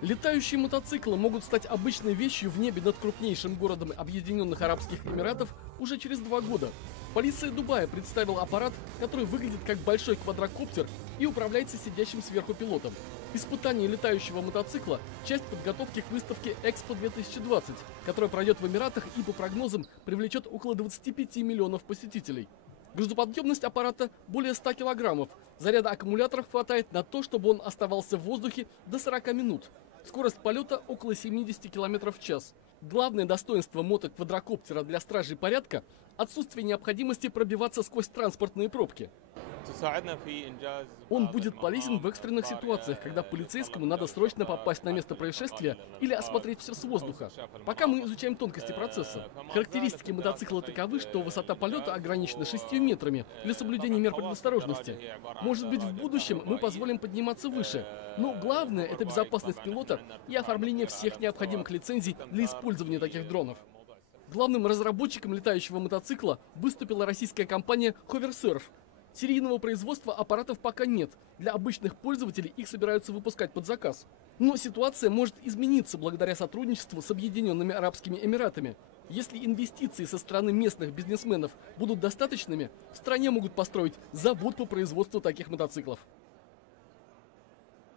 Летающие мотоциклы могут стать обычной вещью в небе над крупнейшим городом Объединенных Арабских Эмиратов уже через 2 года. Полиция Дубая представила аппарат, который выглядит как большой квадрокоптер и управляется сидящим сверху пилотом. Испытание летающего мотоцикла – часть подготовки к выставке Экспо 2020, которая пройдет в Эмиратах и, по прогнозам, привлечет около 25 миллионов посетителей. Грузоподъемность аппарата более 100 килограммов. Заряда аккумуляторов хватает на то, чтобы он оставался в воздухе до 40 минут. Скорость полета около 70 км в час. Главное достоинство мотоквадрокоптера для стражей порядка – отсутствие необходимости пробиваться сквозь транспортные пробки. Он будет полезен в экстренных ситуациях, когда полицейскому надо срочно попасть на место происшествия или осмотреть все с воздуха. Пока мы изучаем тонкости процесса. Характеристики мотоцикла таковы, что высота полета ограничена 6 метрами для соблюдения мер предосторожности. Может быть, в будущем мы позволим подниматься выше. Но главное – это безопасность пилота и оформление всех необходимых лицензий для использования таких дронов. Главным разработчиком летающего мотоцикла выступила российская компания Hoversurf. Серийного производства аппаратов пока нет. Для обычных пользователей их собираются выпускать под заказ. Но ситуация может измениться благодаря сотрудничеству с Объединенными Арабскими Эмиратами. Если инвестиции со стороны местных бизнесменов будут достаточными, в стране могут построить завод по производству таких мотоциклов.